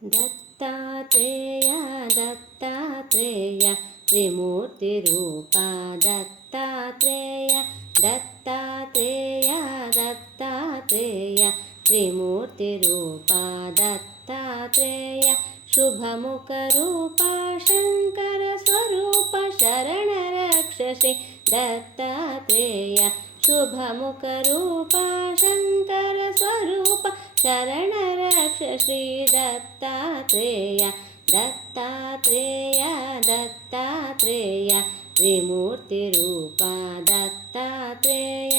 ದತ್ತಾತ್ರೇಯ ದತ್ತಾತ್ರೇಯ ತ್ರಿಮೂರ್ತಿರೂಪ ದತ್ತಾತ್ರೇಯ ದತ್ತಾತ್ರೇಯ ದತ್ತಾತ್ರೇಯ ತ್ರಿಮೂರ್ತಿರೂಪ ದತ್ತಾತ್ರೇಯ ಶುಭಮುಖರೂಪ ಶಂಕರ ಸ್ವರೂಪ ಶರಣ ರಕ್ಷಸಿ ದತ್ತಾತ್ರೇಯ ಶುಭಮುಖರೂಪ ಶಂಕರ ಸ್ವರೂಪ ಶರಣ ರಕ್ಷ ಶ್ರೀ ದತ್ತಾತ್ರೇಯ ದತ್ತಾತ್ರೇಯ ದತ್ತಾತ್ರೇಯ ತ್ರಿಮೂರ್ತಿರೂಪ ದತ್ತಾತ್ರೇಯ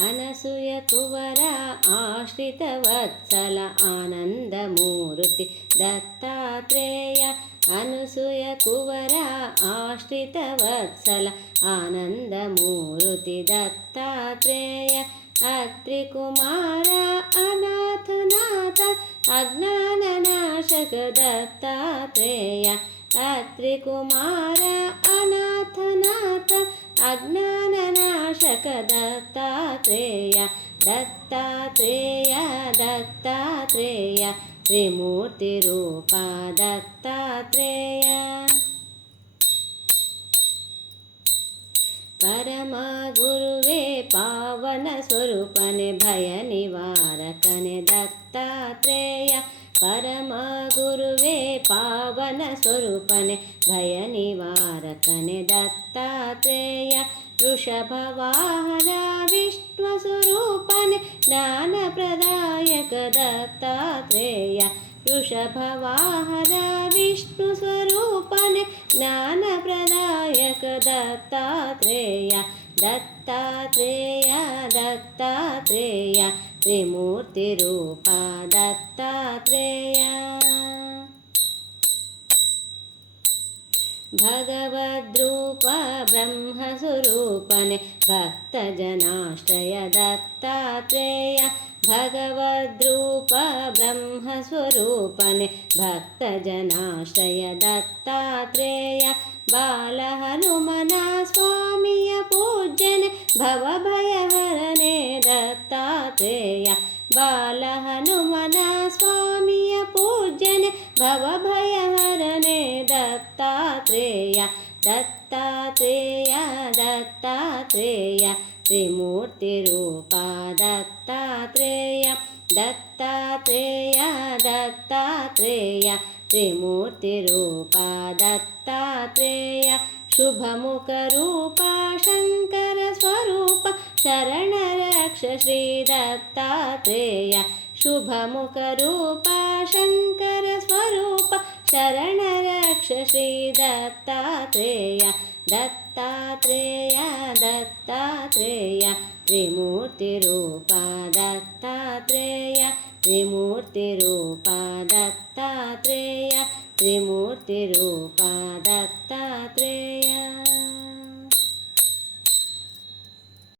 ಅನಸೂಯ ಕುವರ ಆಶ್ರಿತ ವತ್ಸಲ ಆನಂದಮೂರ್ತಿ ದತ್ತಾತ್ರೇಯ ಅನಸೂಯ ಕುವರ ಆಶ್ರಿತ ವತ್ಸಲ ಆನಂದಮೂರ್ತಿ ದತ್ತಾತ್ರೇಯ ಅತ್ರಿಕುಮಾರ ಅನಾಥನಾಥ ಅಜ್ಞಾನನಾಶಕ ದತ್ತಾತ್ರೇಯ ಅತ್ರಿಕುಮಾರ ಅನಾಥನಾಥ ಅಜ್ಞಾನನಾಶಕ ದತ್ತಾತ್ರೇಯ ದತ್ತಾತ್ರೇಯ ದತ್ತಾತ್ರೇಯ ತ್ರಿಮೂರ್ತಿರೂಪ ದತ್ತಾತ್ರೇಯ ಪರಮ ಗುರುವೇ ಪಾವನ ಸ್ವರೂಪನೆ ಭಯ ನಿವಾರಕನೆ ದತ್ತಾತ್ರೇಯ ಪರಮ ಗುರುವೇ ಪಾವನ ಸ್ವರೂಪನೆ ಭಯ ನಿವಾರಕನೆ ದತ್ತಾತ್ರೇಯ ವೃಷಭವಾಹನ ವಿಷ್ಣು ಸ್ವರೂಪನೆ ಜ್ಞಾನ ಪ್ರದಾಯಕ ದತ್ತಾತ್ರೇಯ ವೃಷಭವಾಹನ ವಿಷ್ಣು ಸ್ವರೂಪನೆ ಜ್ಞಾನ ಪ್ರದಾಯಕ ದತ್ತಾತ್ರೇಯ ದತ್ತಾತ್ರೇಯ ದತ್ತಾತ್ರೇಯ ತ್ರಿಮೂರ್ತಿರೂಪ ದತ್ತಾತ್ರೇಯ ಭಗವದ್ರೂಪ ಬ್ರಹ್ಮಸ್ವರೂಪನೆ ಭಕ್ತಜನಾಶ್ರಯ ದತ್ತಾತ್ರೇಯ ಭಗವದ್ರೂಪ ಬ್ರಹ್ಮಸ್ವರೂಪನೆ ಭಕ್ತಜನಾಶ್ರಯ ದತ್ತಾತ್ರೇಯ ಬಾಲ ಹನುಮನ ಸ್ವಾಮಿಯ ಪೂಜ್ಯನೆ ಭವಭಯಹರನೆ ದತ್ತಾತ್ರೇಯ ಬಾಲ ಹನುಮನ ಸ್ವಾಮಿಯ ಪೂಜ್ಯನೆ ಭವಭಯಹರನೆ ದತ್ತಾತ್ರೇಯ ದತ್ತಾತ್ರೇಯ ದತ್ತಾತ್ರೇಯ ತ್ರಿಮೂರ್ತಿರೂಪ ದತ್ತಾತ್ರೇಯ ದತ್ತಾತ್ರೇಯ ದತ್ತಾತ್ರೇಯ ತ್ರಿಮೂರ್ತಿರೂಪ ದತ್ತಾತ್ರೇಯ ಶುಭಮುಖರೂಪ ಶಂಕರ ಸ್ವರೂಪ ಶರಣ ರಕ್ಷ ಶ್ರೀ ದತ್ತಾತ್ರೇಯ ಶುಭಮುಖರೂಪ ಶಂಕರ ಸ್ವರೂಪ ಶರಣ ರಕ್ಷ ಶ್ರೀ ದತ್ತಾತ್ರೇಯ ದತ್ತಾತ್ರೇಯ ದತ್ತಾತ್ರೇಯ ತ್ರಿಮೂರ್ತಿರೂಪ ದತ್ತಾತ್ರೇಯ ತ್ರಿಮೂರ್ತಿರೂಪ ದತ್ತಾತ್ರೇಯ ತ್ರಿಮೂರ್ತಿರೂಪ ದತ್ತಾತ್ರೇಯ